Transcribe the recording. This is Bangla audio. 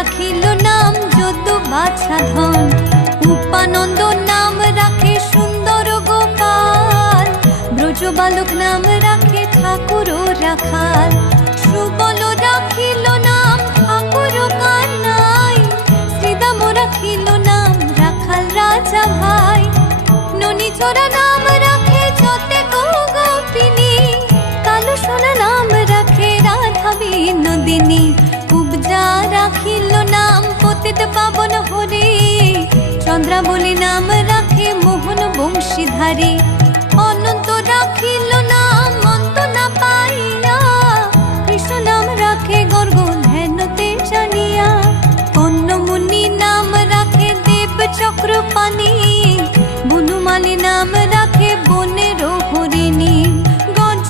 রাখিল নাম যদু বাছা ধন, উপানন্দ নাম রাখে সুন্দর গোপাল, ব্রজ বালক নাম রাখে ঠাকুর রাখাল, সুবল রাখিল নাম ঠাকুর কানাই, শ্রীদাম রাখিল নাম রাখাল রাজা ভাই, ননীচরা নাম রাখে যতে গোপিনী, কালো সোনা নাম রাখে রাধা বিনোদিনী, কুবজা রাখিল নাম পতিত পাবন হরে, চন্দ্রাবলী নাম রাখে মোহন বংশীধারী, অনন্ত রাখিল